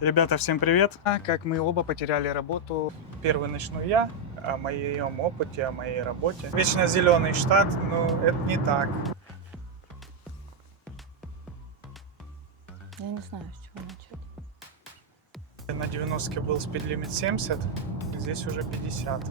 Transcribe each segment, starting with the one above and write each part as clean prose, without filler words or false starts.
Ребята, всем привет! Как мы оба потеряли работу, первый начну я, о моем опыте, о моей работе. Вечно зеленый штат, но это не так. Я не знаю, с чего начать. На 90-ке был спидлимит 70, здесь уже 50.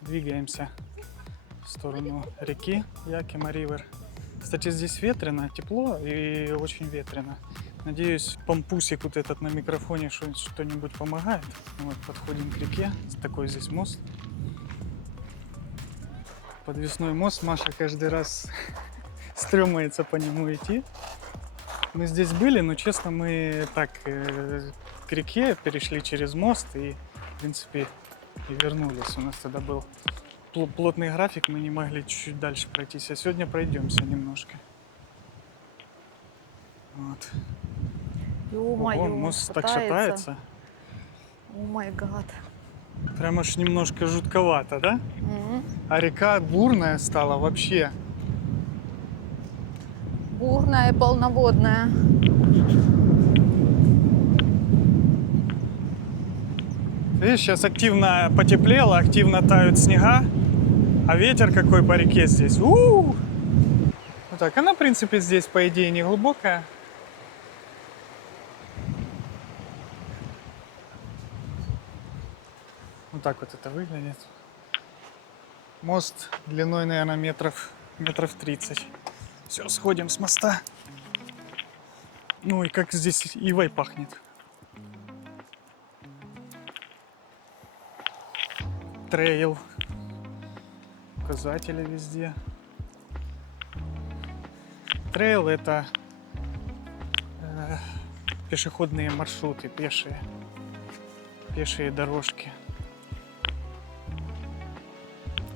Двигаемся в сторону реки Якима-Ривер. Кстати, здесь ветрено, тепло и очень ветрено. Надеюсь, помпусик вот этот на микрофоне что-нибудь помогает. Вот, подходим к реке. Такой здесь мост. Подвесной мост. Маша каждый раз стремается по нему идти. Мы здесь были, но, честно, мы так к реке перешли через мост и, в принципе, и вернулись. У нас тогда был плотный график, мы не могли чуть-чуть дальше пройтись. А сегодня пройдемся немножко. Вот. Ё-моё, Ого, он мост так шатается. О май гад. Прям аж немножко жутковато, да? А река бурная стала вообще. Бурная и полноводная. Видишь, сейчас активно потеплело, активно тают снега. А ветер какой по реке здесь. Вот так, она, в принципе, здесь, по идее, не глубокая. Вот так вот это выглядит. Мост длиной, наверное, метров 30. Все, сходим с моста. Ну и как здесь ивой пахнет. Трейл. Указатели везде. Трейл — это пешеходные маршруты, пешие дорожки.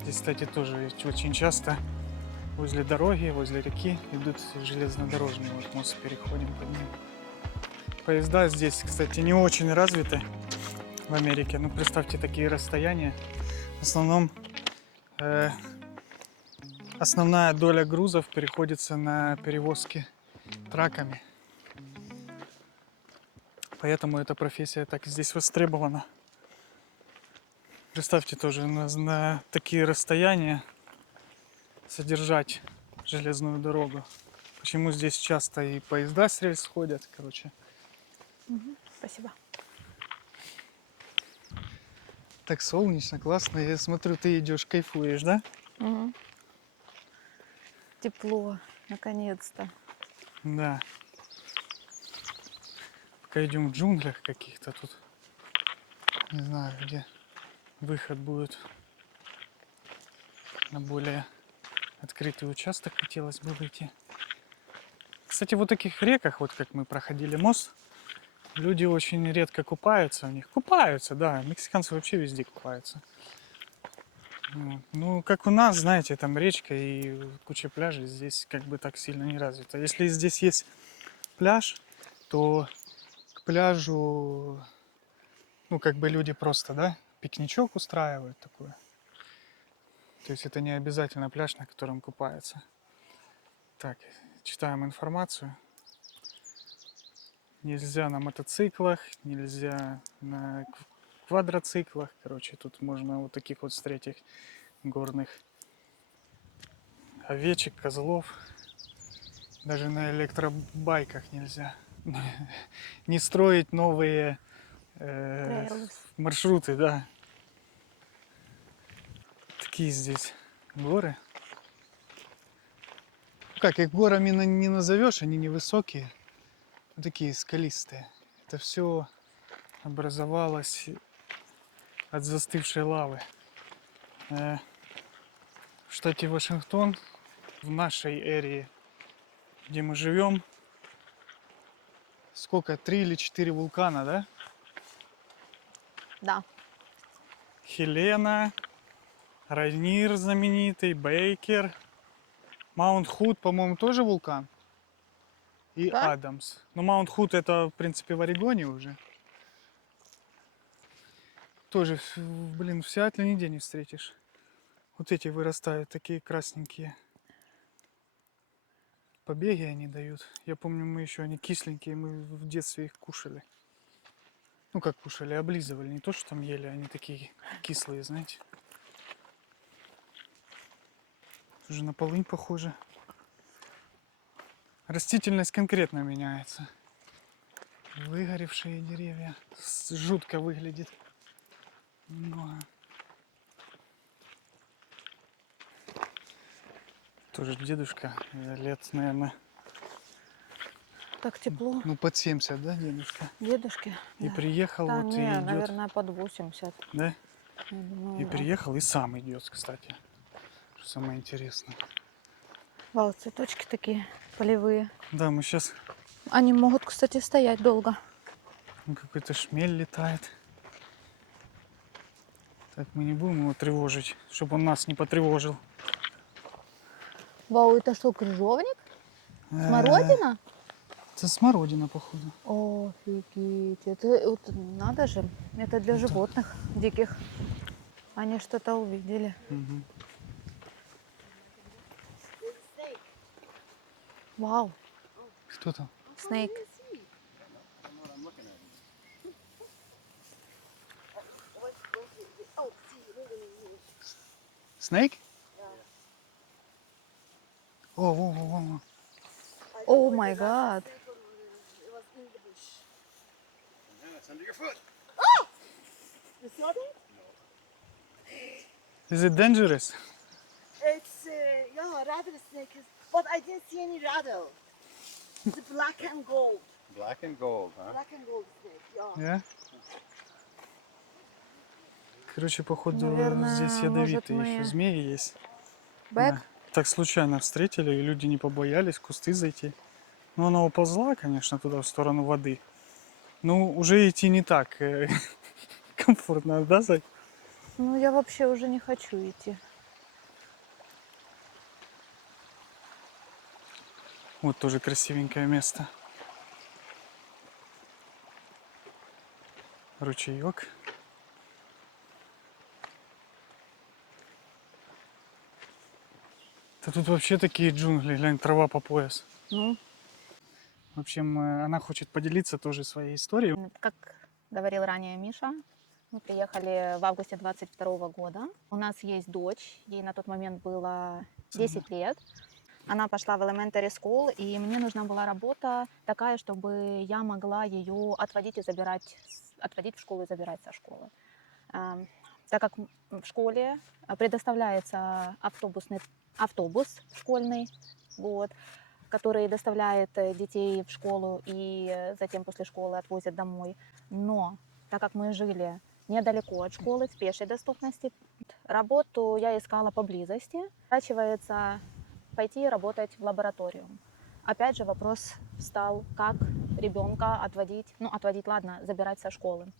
Здесь, кстати, тоже очень часто возле дороги, возле реки идут железнодорожные. Вот мост, переходим по ним. Поезда здесь, кстати, не очень развиты в Америке. Ну, представьте такие расстояния. В основном основная доля грузов приходится на перевозки траками. Поэтому эта профессия так здесь востребована. Представьте тоже на такие расстояния содержать железную дорогу. Почему здесь часто и поезда с рельс ходят, короче. Спасибо. Так солнечно, классно. Я смотрю, ты идешь, кайфуешь, да? Тепло, наконец-то. Да. Пока идем в джунглях каких-то тут. Не знаю, где выход будет на более открытый участок, хотелось бы выйти. Кстати, вот в таких реках, вот как мы проходили мост, люди очень редко купаются в них. Купаются, да, мексиканцы вообще везде купаются. Ну, как у нас, знаете, там речка и куча пляжей, здесь как бы так сильно не развито. Если здесь есть пляж, то к пляжу, ну, как бы люди просто, да, пикничок устраивают такое. То есть это не обязательно пляж, на котором купаются. Так, читаем информацию. Нельзя на мотоциклах, нельзя на квадроциклах. Короче, тут можно вот таких вот встретить горных овечек, козлов. Даже на электробайках нельзя. Не строить новые маршруты, да. Такие здесь горы. Как, их горами не назовешь, они невысокие. Такие скалистые. Это все образовалось от застывшей лавы. В штате Вашингтон, в нашей эре, где мы живем, сколько, 3 или 4 вулкана, да? Да. Хелена, Райнир знаменитый, Бейкер, Маунт Худ, по-моему, тоже вулкан. И Да? Адамс. Но Маунт Худ это, в принципе, в Орегоне уже. Тоже, блин, в Сиэтле нигде не встретишь. Вот эти вырастают, такие красненькие. Побеги они дают. Я помню, мы еще, они кисленькие, мы в детстве их кушали. Ну, как кушали, облизывали. Не то, что там ели, они такие кислые, знаете. Уже на полынь похоже. Растительность конкретно меняется. Выгоревшие деревья. Жутко выглядит. Много. Тоже дедушка, лет, наверное, Так тепло. ну под 70, да, дедушка? Дедушке? И Да. приехал Да вот и не, идет, наверное, под 80. да? Я думаю, И да. приехал и сам идет, кстати. Что самое интересное. Вау, цветочки такие полевые. Да, мы сейчас Они могут, кстати, стоять долго. какой-то шмель летает. Так мы не будем его тревожить, чтобы он нас не потревожил. Вау, это что, крыжовник? Э, Смородина? Это смородина, походу. Офигеть. Это вот надо же. Это для Вот так. животных диких. Они что-то увидели. Мгм. Вау. Что там? Снейк. Снейк? О, во. О май гад. You saw that? Is it dangerous? It's yeah, rattlesnake. But I didn't see any rattle. It's black and gold. Black and gold, huh? Black and gold snake. Yeah. Yeah? Короче, походу, Наверное, здесь может, ядовитые мы- еще змеи есть. Бэк? Да. Так случайно встретили, и люди не побоялись в кусты зайти. Ну, она уползла, конечно, туда, в сторону воды. Ну, уже идти не так комфортно, да, Зай? Ну, я вообще уже не хочу идти. Вот тоже красивенькое место. Ручеек. Да тут вообще такие джунгли, глянь, трава по пояс. Ну, В общем, она хочет поделиться тоже своей историей. как говорил ранее Миша, мы приехали в августе 22 года. У нас есть дочь, ей на тот момент было 10 лет. Она пошла в elementary school, и мне нужна была работа такая, чтобы я могла ее отводить и забирать, отводить в школу и забирать со школы. Так как в школе предоставляется автобус школьный, вот, который доставляет детей в школу и затем после школы отвозят домой. Но так как мы жили недалеко от школы, в пешей доступности, работу я искала поблизости. Оплачивается пойти работать в лабораторию. Опять же вопрос встал, как ребенка отводить, ну отводить, ладно, забирать со школы.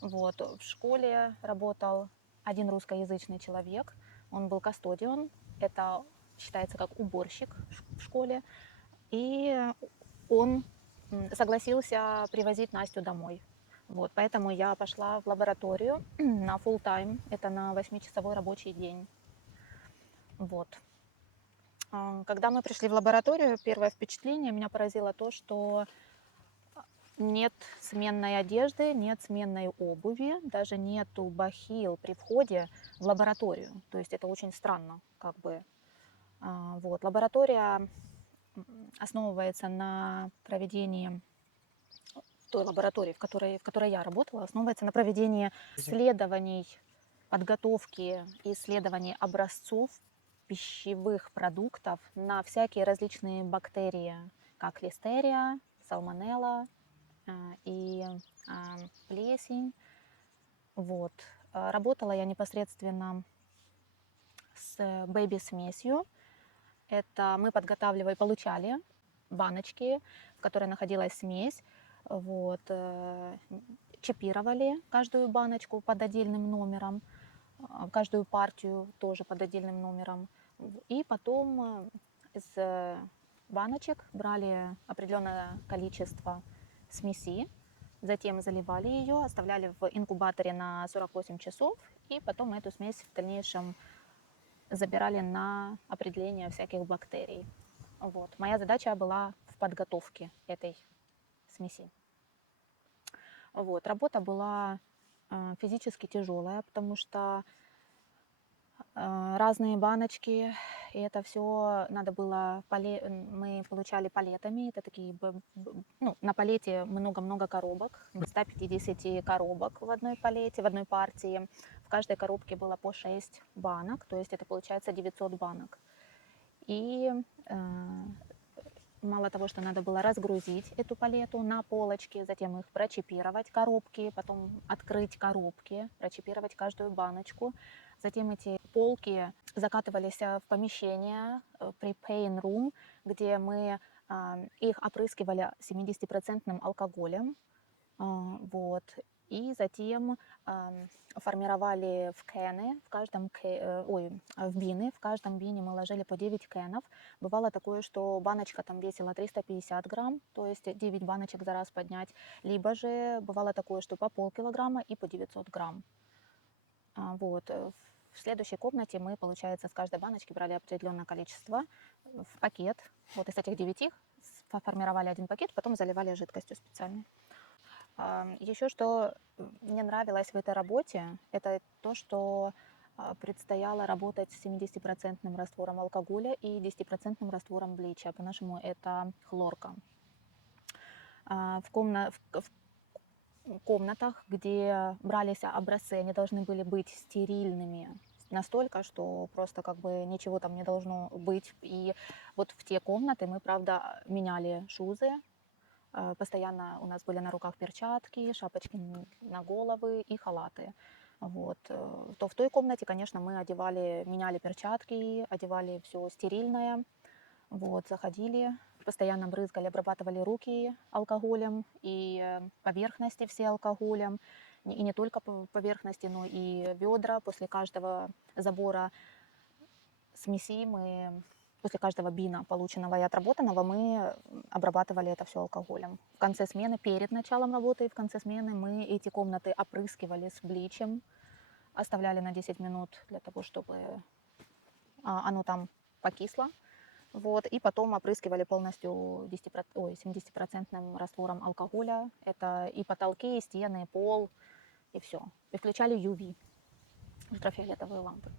Вот. В школе работал один русскоязычный человек, он был кастодион, это считается как уборщик в школе, и он согласился привозить Настю домой. Вот, поэтому я пошла в лабораторию на full time, это на 8-часовой рабочий день. Вот. Когда мы пришли в лабораторию, первое впечатление меня поразило то, что нет сменной одежды, нет сменной обуви, даже нету бахил при входе в лабораторию. То есть это очень странно, как бы. Вот. Лаборатория основывается на проведении, той лаборатории, в которой я работала, основывается на проведении исследований, подготовки и исследований образцов пищевых продуктов на всякие различные бактерии, как листерия, сальмонелла и плесень. Вот. Работала я непосредственно с бэйби-смесью. Это мы подготавливали, получали баночки, в которой находилась смесь. Вот. Чипировали каждую баночку под отдельным номером, каждую партию тоже под отдельным номером. И потом из баночек брали определенное количество смеси, затем заливали ее, оставляли в инкубаторе на 48 часов, и потом эту смесь в дальнейшем забирали на определение всяких бактерий. Вот. Моя задача была в подготовке этой смеси. Вот. Работа была физически тяжелая, потому что разные баночки, и это все надо было, мы получали палетами, это такие, ну, на палете много-много коробок, 150 коробок в одной палете, в одной партии. В каждой коробке было по 6 банок, то есть это получается 900 банок. И мало того, что надо было разгрузить эту палету на полочки, затем их прочипировать, коробки, потом открыть коробки, прочипировать каждую баночку. Затем эти полки закатывались в помещение preparing room, где мы их опрыскивали 70% алкоголем. Вот. И затем формировали в кэны, в бины. В каждом бине мы ложили по 9 кэнов. Бывало такое, что баночка там весила 350 грамм, то есть 9 баночек за раз поднять. Либо же бывало такое, что по полкилограмма и по 900 грамм. Вот. В следующей комнате мы, получается, с каждой баночки брали определенное количество в пакет. Вот из этих 9 формировали один пакет, потом заливали жидкостью специальной. Еще что мне нравилось в этой работе, это то, что предстояло работать с 70% раствором алкоголя и 10% раствором блича. По-нашему это хлорка. В комнатах, где брались образцы, они должны были быть стерильными настолько, что просто как бы ничего там не должно быть. И вот в те комнаты мы, правда, меняли шузы. Постоянно у нас были на руках перчатки, шапочки на головы и халаты. Вот. То в той комнате, конечно, мы меняли перчатки, одевали все стерильное. Вот, заходили, постоянно брызгали, обрабатывали руки алкоголем и поверхности все алкоголем. И не только поверхности, но и ведра. После каждого забора смеси после каждого бина, полученного и отработанного, мы обрабатывали это все алкоголем. В конце смены, перед началом работы и в конце смены мы эти комнаты опрыскивали с бличем, оставляли на 10 минут для того, чтобы оно там покисло. Вот, и потом опрыскивали полностью 70% раствором алкоголя. Это и потолки, и стены, и пол, и все. И включали UV, ультрафиолетовые лампы.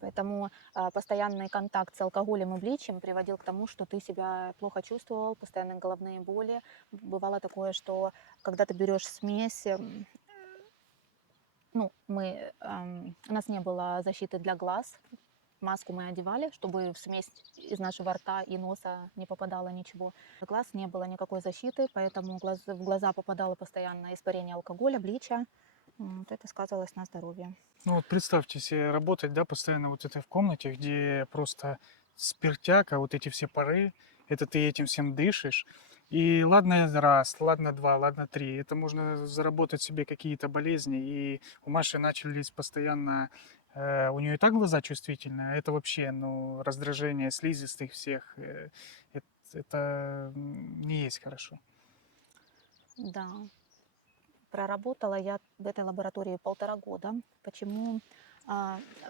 Поэтому постоянный контакт с алкоголем и бличем приводил к тому, что ты себя плохо чувствовал, постоянные головные боли. Бывало такое, что когда ты берешь смесь, ну, у нас не было защиты для глаз, маску мы одевали, чтобы в смесь из нашего рта и носа не попадало ничего. В глаз не было никакой защиты, поэтому в глаза попадало постоянно испарение алкоголя, блича. Вот это сказывалось на здоровье. Ну вот представьте себе работать, да, постоянно вот это в комнате, где просто спиртяка, вот эти все пары, это ты этим всем дышишь. И ладно раз, ладно два, ладно три, это можно заработать себе какие-то болезни. И у Маши начались постоянно, у нее и так глаза чувствительные, а это вообще, ну, раздражение слизистых всех, это не есть хорошо. Да. Проработала я в этой лаборатории 1,5 года. Почему?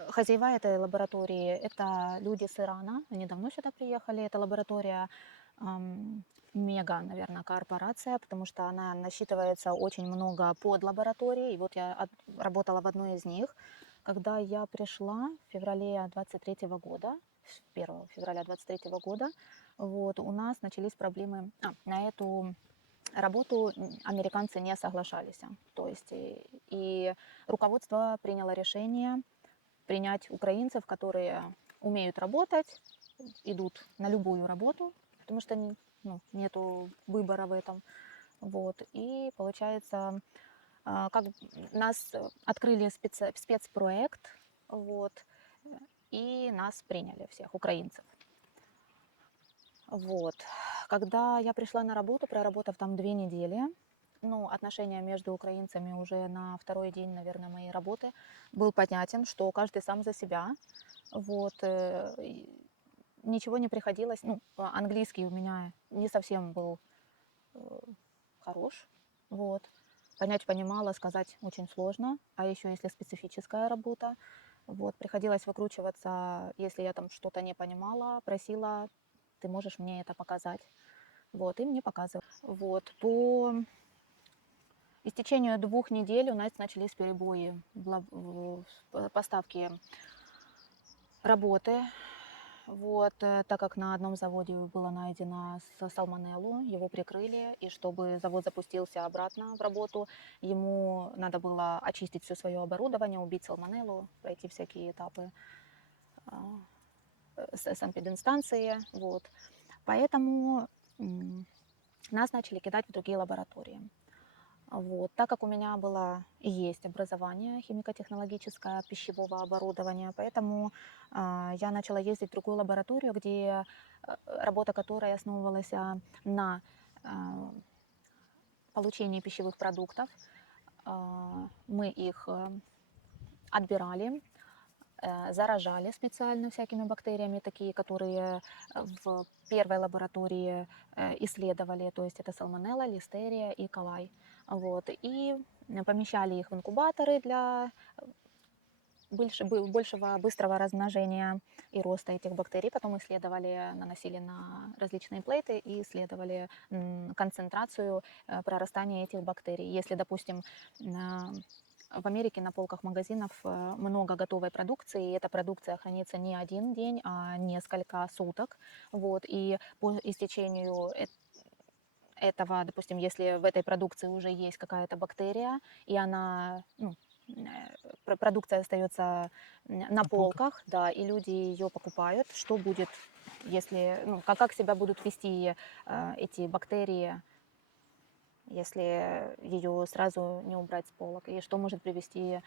Хозяева этой лаборатории – это люди с Ирана. Они давно сюда приехали. Эта лаборатория мега, наверное, корпорация, потому что она насчитывается очень много подлабораторий. И вот я работала в одной из них. Когда я пришла в феврале 23 года, 1 февраля 23 года, вот, у нас начались проблемы на эту работу американцы не соглашались. То есть и руководство приняло решение принять украинцев, которые умеют работать, идут на любую работу, потому что нету выбора в этом. Вот. И получается, как нас открыли спецпроект, вот, и нас приняли всех украинцев. Вот. Когда я пришла на работу, проработав там 2 недели, ну, отношения между украинцами уже на второй день, наверное, моей работы был понятен, что каждый сам за себя. Вот. Ничего не приходилось. Ну, английский у меня не совсем был хорош. Вот. понять понимала, сказать очень сложно, а еще если специфическая работа, вот, приходилось выкручиваться, если я там что-то не понимала, просила, ты можешь мне это показать, вот, и мне показывали. Вот, по истечению 2 недель у нас начались перебои в поставке работы. Вот, так как на одном заводе было найдено салмонеллу, его прикрыли, и чтобы завод запустился обратно в работу, ему надо было очистить все свое оборудование, убить салмонеллу, пройти всякие этапы а, санэпидинстанции. Вот. Поэтому нас начали кидать в другие лаборатории. Вот. Так как у меня было и есть образование химико-технологическое пищевого оборудования, поэтому я начала ездить в другую лабораторию, где работа которой основывалась на получении пищевых продуктов. Мы их отбирали, заражали специально всякими бактериями, такие, которые в первой лаборатории исследовали, то есть это сальмонелла, листерия и колай. Вот, и помещали их в инкубаторы для большего быстрого размножения и роста этих бактерий. Потом исследовали, наносили на различные плейты и исследовали концентрацию прорастания этих бактерий. Если, допустим, в Америке на полках магазинов много готовой продукции, и эта продукция хранится не один день, а несколько суток. Вот, и по истечению этого, допустим, если в этой продукции уже есть какая-то бактерия, и она, продукция остается на полках, да, и люди ее покупают, что будет, если, как себя будут вести эти бактерии, если ее сразу не убрать с полок, и что может привести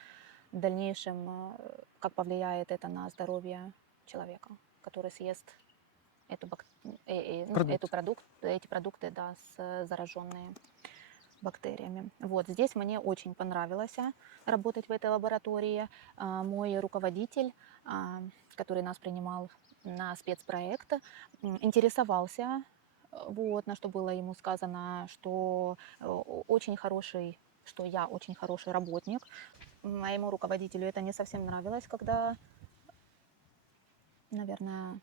в дальнейшем, как повлияет это на здоровье человека, который съест эти продукты, да, зараженные бактериями. Вот здесь мне очень понравилось работать в этой лаборатории. Мой руководитель, который нас принимал на спецпроект, интересовался, вот, на что было ему сказано, что что я очень хороший работник. Моему руководителю это не совсем нравилось, когда, наверное,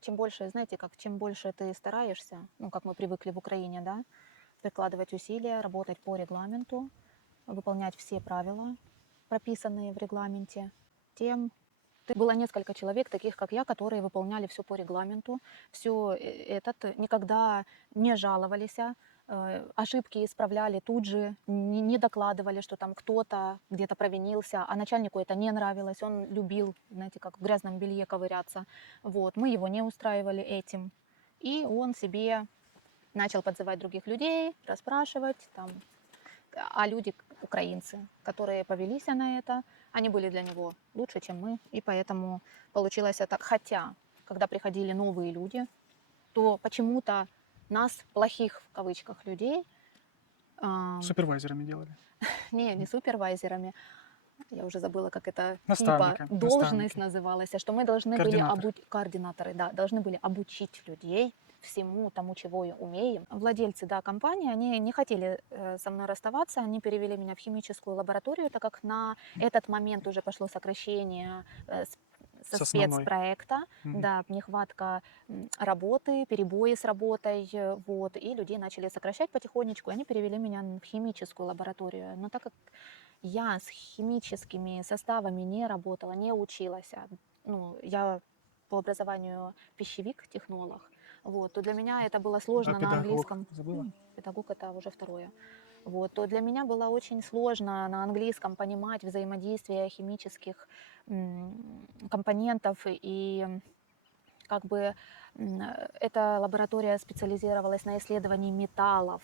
чем больше, знаете, чем больше ты стараешься, как мы привыкли в Украине, да, прикладывать усилия, работать по регламенту, выполнять все правила, прописанные в регламенте, тем было несколько человек, таких как я, которые выполняли все по регламенту, все никогда не жаловались, ошибки исправляли тут же, не докладывали, что там кто-то где-то провинился, а начальнику это не нравилось, он любил, знаете, как в грязном белье ковыряться. Вот, мы его не устраивали этим, и он себе начал подзывать других людей, расспрашивать, а люди, украинцы, которые повелись на это, они были для него лучше, чем мы, и поэтому получилось так. Хотя, когда приходили новые люди, то почему-то нас, плохих в кавычках людей, Супервайзерами делали. не супервайзерами, я уже забыла, как это Наставника, должность называлась, что мы должны были координаторы, да, должны были обучить людей всему тому, чего и умеем. Владельцы, да, компании, они не хотели со мной расставаться, они перевели меня в химическую лабораторию, так как на этот момент уже пошло сокращение со спецпроекта, да, нехватка работы, перебои с работой, вот, и людей начали сокращать потихонечку, и они перевели меня в химическую лабораторию. Но так как я с химическими составами не работала, не училась, я по образованию пищевик, технолог, вот, то для меня это было сложно на английском. Забыла? Педагог это уже второе. Вот, то для меня было очень сложно на английском понимать взаимодействие химических компонентов, и как бы эта лаборатория специализировалась на исследовании металлов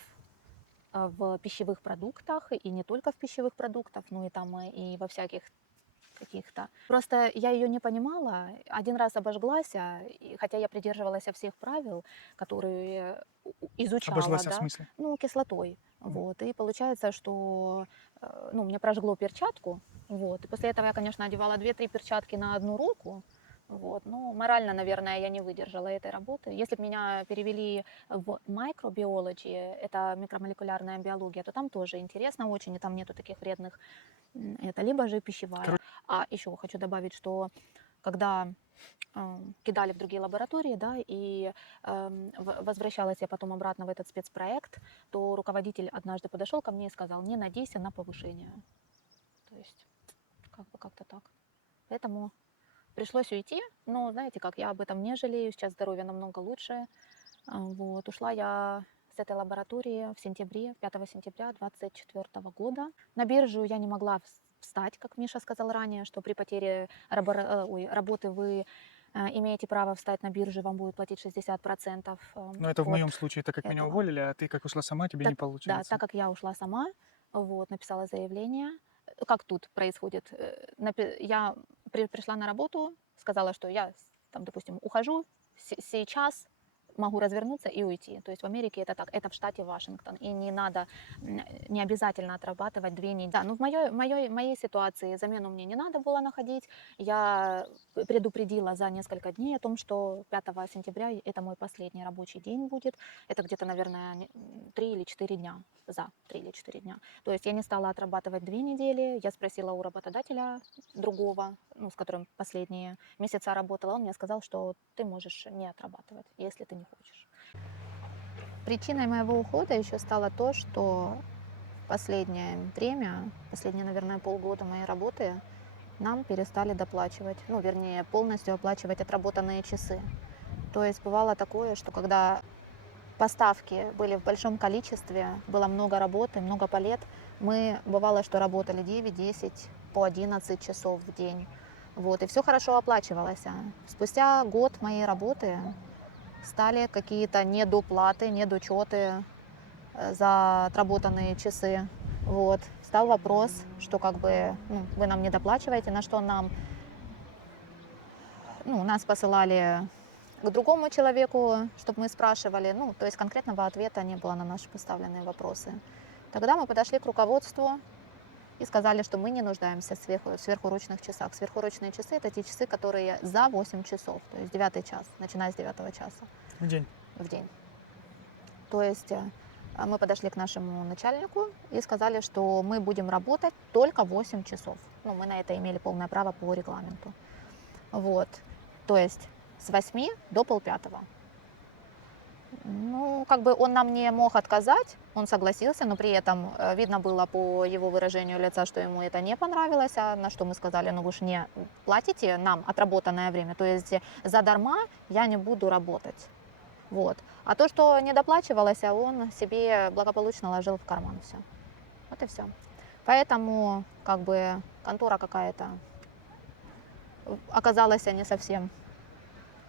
в пищевых продуктах, и не только в пищевых продуктах, но и там и во всяких каких-то. Просто я ее не понимала, один раз обожглась, хотя я придерживалась всех правил, которые изучала. Обожглась да? в смысле? Кислотой. Вот. И получается, что мне прожгло перчатку, вот. И после этого я, конечно, одевала 2-3 перчатки на одну руку, Вот. Ну, морально, наверное, я не выдержала этой работы. Если бы меня перевели в microbiology, это микромолекулярная биология, то там тоже интересно очень, и там нету таких вредных, это либо же пищевая. Короче- А еще хочу добавить, что когда кидали в другие лаборатории, да, и возвращалась я потом обратно в этот спецпроект, то руководитель однажды подошел ко мне и сказал: не надейся на повышение. То есть как бы как-то так. Поэтому пришлось уйти, но знаете как, я об этом не жалею, сейчас здоровье намного лучше. Вот. Ушла я с этой лаборатории в сентябре, 5 сентября 2024 года. На биржу я не могла встать, как Миша сказал ранее, что при потере работы вы имеете право встать на биржу, вам будет платить 60%. Но это в от моем случае, так как меня этого. уволили, а ты как ушла сама, тебе не Да, получается. так как я ушла сама, вот, написала заявление. Как тут происходит? Я пришла на работу, сказала, что я, там, допустим, ухожу сейчас, могу развернуться и уйти. То есть в Америке это так, это в штате Вашингтон, и не надо, не обязательно отрабатывать 2 недели. Да, но в моей ситуации замену мне не надо было находить. Я предупредила за несколько дней о том, что 5 сентября это мой последний рабочий день будет. Это где-то, наверное, 3 или 4 дня. За 3 или 4 дня. То есть я не стала отрабатывать 2 недели. Я спросила у работодателя другого, ну, с которым последние месяца работала. Он мне сказал, что ты можешь не отрабатывать, если ты не хочешь. Причиной моего ухода еще стало то, что последнее время, последние, наверное, полгода моей работы нам перестали доплачивать, ну, вернее, полностью оплачивать отработанные часы. То есть бывало такое, что когда поставки были в большом количестве, было много работы, много палет, мы, бывало, что работали 9, 10, по 11 часов в день. Вот, и все хорошо оплачивалось. Спустя год моей работы стали какие-то недоплаты, недочеты за отработанные часы. Вот. Стал вопрос, что как бы вы нам не доплачиваете, на что нас посылали к другому человеку, чтобы мы спрашивали. Ну, то есть конкретного ответа не было на наши поставленные вопросы. Тогда мы подошли к руководству и сказали, что мы не нуждаемся в сверхурочных часах. Сверхурочные часы – это те часы, которые за 8 часов, то есть 9 час, начиная с 9 часа. В день. В день. То есть мы подошли к нашему начальнику и сказали, что мы будем работать только 8 часов. Ну, мы на это имели полное право по регламенту. Вот. То есть с 8 до 4:30. Ну, как бы он нам не мог отказать, он согласился, но при этом видно было по его выражению лица, что ему это не понравилось, а на что мы сказали: ну вы же не платите нам отработанное время, то есть задарма я не буду работать. Вот. А то, что не доплачивалось, он себе благополучно ложил в карман все. Вот и все. Поэтому как бы контора какая-то оказалась не совсем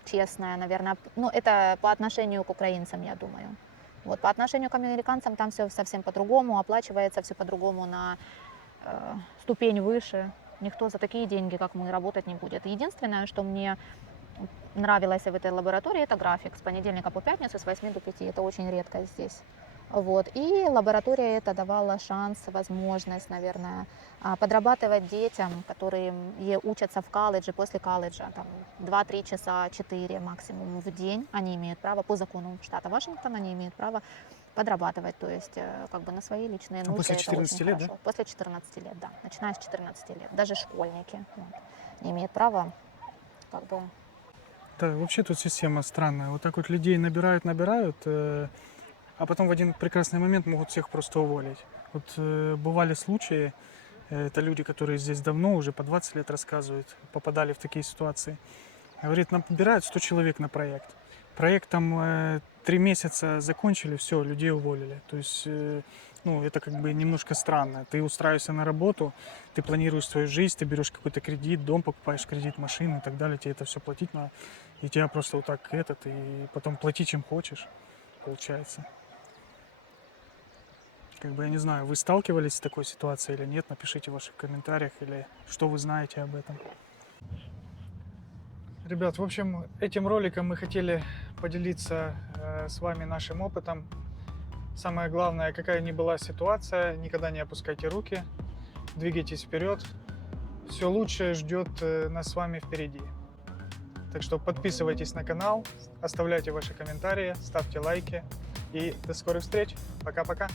честная, наверное. Ну, это по отношению к украинцам, я думаю. Вот. По отношению к американцам там все совсем по-другому, оплачивается все по-другому, на ступень выше. Никто за такие деньги, как мы, работать не будет. Единственное, что мне нравилось в этой лаборатории, это график с понедельника по пятницу с 8 до 5. Это очень редко здесь. Вот. И лаборатория это давала шанс, возможность, наверное, подрабатывать детям, которые учатся в колледже, после колледжа, там 2-3 часа, 4 максимум в день. Они имеют право, по закону штата Вашингтон, они имеют право подрабатывать, то есть как бы на свои личные нужды. После это 14 очень лет, хорошо. да? После 14 лет, да. Начиная с 14 лет. Даже школьники не имеют права как бы. Да, вообще тут система странная. Вот так вот людей набирают, а потом в один прекрасный момент могут всех просто уволить. Вот бывали случаи, это люди, которые здесь давно, уже по 20 лет рассказывают, попадали в такие ситуации. Говорит, нам набирают 100 человек на проект. Проект там 3 месяца закончили, все, людей уволили. То есть, это как бы немножко странно. Ты устраиваешься на работу, ты планируешь свою жизнь, ты берешь какой-то кредит, дом покупаешь, кредит, машину и так далее, тебе это все платить надо. И тебя просто вот так и потом плати чем хочешь, получается. Как бы я не знаю, вы сталкивались с такой ситуацией или нет, напишите в ваших комментариях, или что вы знаете об этом. Ребят, в общем, этим роликом мы хотели поделиться с вами нашим опытом. Самое главное, какая ни была ситуация, никогда не опускайте руки, двигайтесь вперед. Все лучшее ждет нас с вами впереди. Так что подписывайтесь на канал, оставляйте ваши комментарии, ставьте лайки и до скорых встреч. Пока-пока.